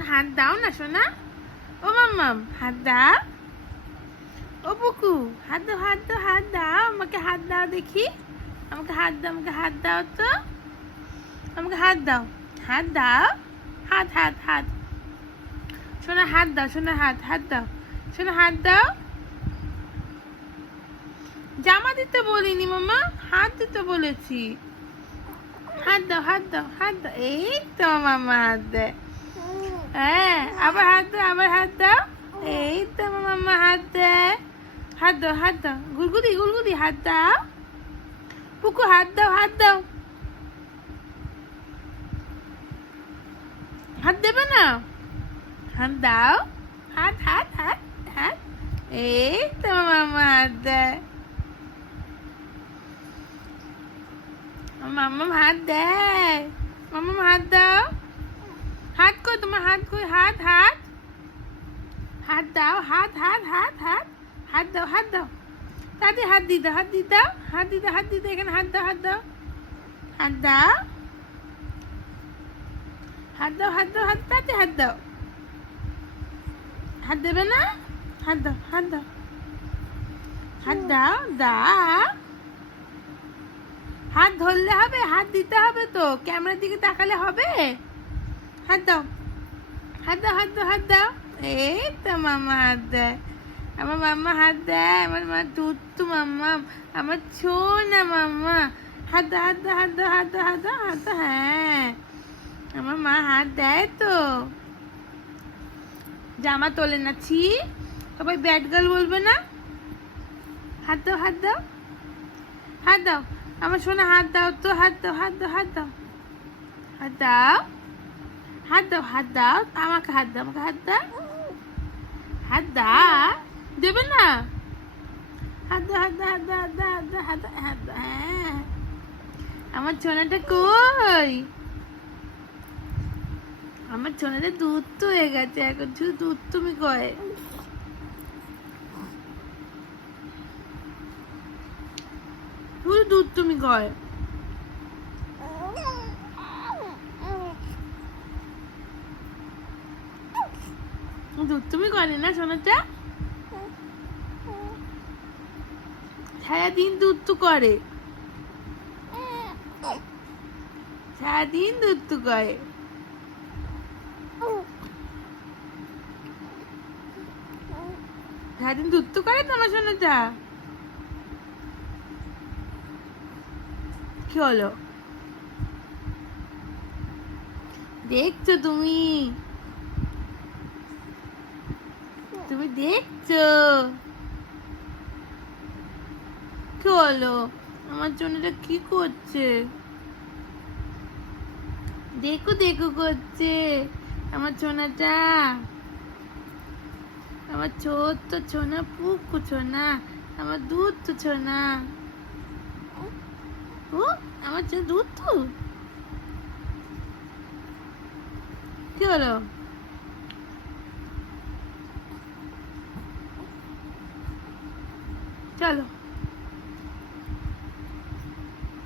হাত দাও না শোনা ও মাম্মাম হাত দাও। ও বুকু, হাত দাও হাত দাও হাত দাও। আমাকে হাত দাও দেখি। আমাকে হাত দাও, আমাকে হাত দাও তো। আমাকে হাত দাও হাত দাও। হাত হাত হাত। শোনা হাত দাও শোনা হাত হাত দাও। শোনা হাত দাও। জামা দিতে বলিনি মামা হাত দিতে বলেছি। হাত দাও হাত দাও হাত দাও। এই তো মামা হাত দেয়। হ্যাঁ আবার হাত দাও, আবার হাত দাও। এই তো আমার মামা, হাত দেয় হাত দাও হাত দাও। গুলগুদি গুলগুদি হাত দাও। পুকু, হাত দাও হাত দাও। হাত দেবে না? হাত দাও। হাত হাত হাত হাত। এই তো আমার মামা, হাত দেয় মাম্মা হাত দেয় মাম্মা হাত দাও। হাত কই তোমার হাত কই হাত হাত। হাত দাও, হাত হাত হাত হাত। হাত দাও হাত দাও। তাতে হাত দি দাও হাত দি দাও হাত দি দাও হাত দি দাও এখানে হাত দাও হাত দাও। হাত দাও। হাত দাও হাত দাও, হাত, তাতে হাত দাও। হাত দেবে না? হাত দাও হাত দাও। হাত দাও দাও। হাত ধরলে হবে, হাত দিতে হবে তো। ক্যামেরার দিকে তাকালে হবে? হাত দাও হাত দাও হাত দাও হাত দাও এই তো মামা হাত দেয় আমার মাম্মা হাত দেয় আমার মা দুধ মাম্মা আমার ছো না মাম্মা হাত দাও হাত দাও হাত দাও হাত দাও হাত দাও হাত দাও হ্যাঁ আমার মা হাত দেয় তো জামা তোলে না ছি সবাই ব্যাট গার্ল বলবে না হাত দাও হাত দাও হাত দাও আমার শোনা হাত দাও তো হাত দাও হাত দাও হাত দাও হাত দাও হাত দাও হাত দাও আমাকে হাত দাও আমাকে হাত দাও হাত দাও দেবে না হাত দাও হাত দাও হাত দাও হাত দাও হাত দাও হাত দাও হ্যাঁ আমার ছোনাটা কই আমার ছোনাটা দুধ তো হয়ে গেছে এখন শুধু দুধ তুমি কয় শুধু দুধ তুমি কয় দুধ তুমি করে না সোনাটা সারাদিন দুধ তো করে। সারাদিন দুধ তো করে। সারাদিন দুধ তো করে তোমার সোনাটা কি হলো? দেখছ তুমি? তুমি দেখছ? কি হলো? আমার জন্যটা কি করছে? দেখো দেখো করছে। আমার ছোনাটা। আমার ছোট্ট ছোনা, পুকু ছোনা। আমার দুধ তো ছোনা। ও আমার দুধ? তো কি হলো? چلو۔